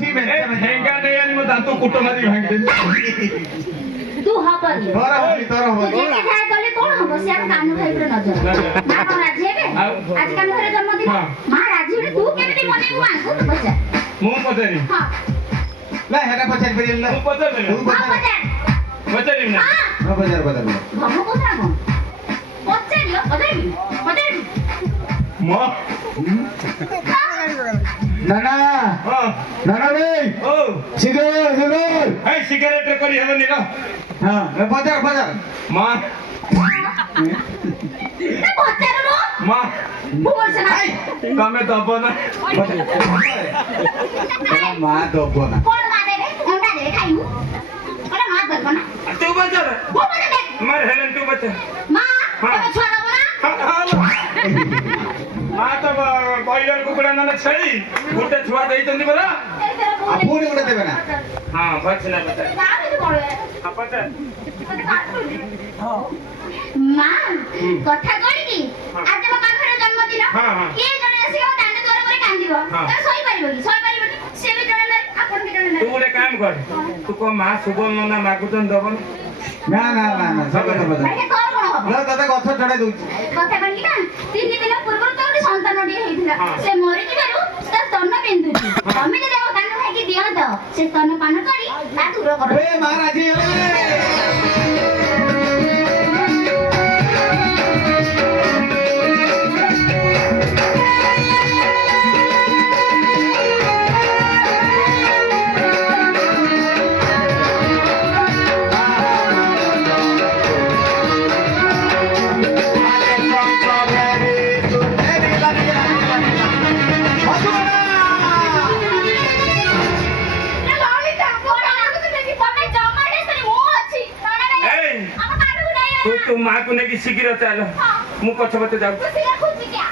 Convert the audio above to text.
ठेंगा नहीं आनी मैं दांतों कुट्टो मारी भांग दे तू हबनी तोरा हो तू जेके जाय गले कोन हबो से कानु भाई पर नजर मां को राजी हेबे आज कानु घरे जन्मदिन मां राजी हेबे तू केमिति मने मां को तो बच्चा मु पचारी हां ना हेरा पचार परियल्ला मु पचारी तू हां पचार पचारी ना हां पचार भमो को थागो पचारियो पचारी मां नाना हां नाना रे ओ सिगारेट है सिगरेट करी हेबे नि र हां पचार मां ते पचारो मां बोल से ना तमे दबो ना मां दबो ना कोन माने रे अंडा दे खाइनु अरे मां दबो ना तू बचा रे वो बने दे मार हेलन तू बचा मां ते छोरा बोला मां तो बॉयलर कुकुड़ा ना छड़ी गुटे छुआ देई तंदी बरा पुणी गुटे देबे ना हां बचना बचा दाबे तो बोले हां पचा मां कथा कोनी की आज म काखरे जन्मदिन हां हां के जने आसीओ ताने तोरे करे कांदिबो त सोई परिबो की से भी जने नै आपन भी जने नै तू गोटे काम कर तू को मां शुभ मना मागुतन दबन ना सब दबो भाई तोर कोन हबो ना तते गछ चढ़ाई दउची कथा कोनी ना 3 दिन पूर्व तो ଗୋଟେ ସନ୍ତାନଟି ହେଇଥିଲା ସେ ମରି ଯିବାରୁ ତା ସ୍ତନ ବିନ୍ଦୁଛି ତମେ ଯଦି ଆମ କାନ ଖାଇକି ଦିଅନ୍ତ ସେ ସ୍ତନ ପାନ କରି ତା ଦୂର କର ए महाराज ये तू मां को नेकी शीघ्र चल मु पछ पछ जाऊ खुशी क्या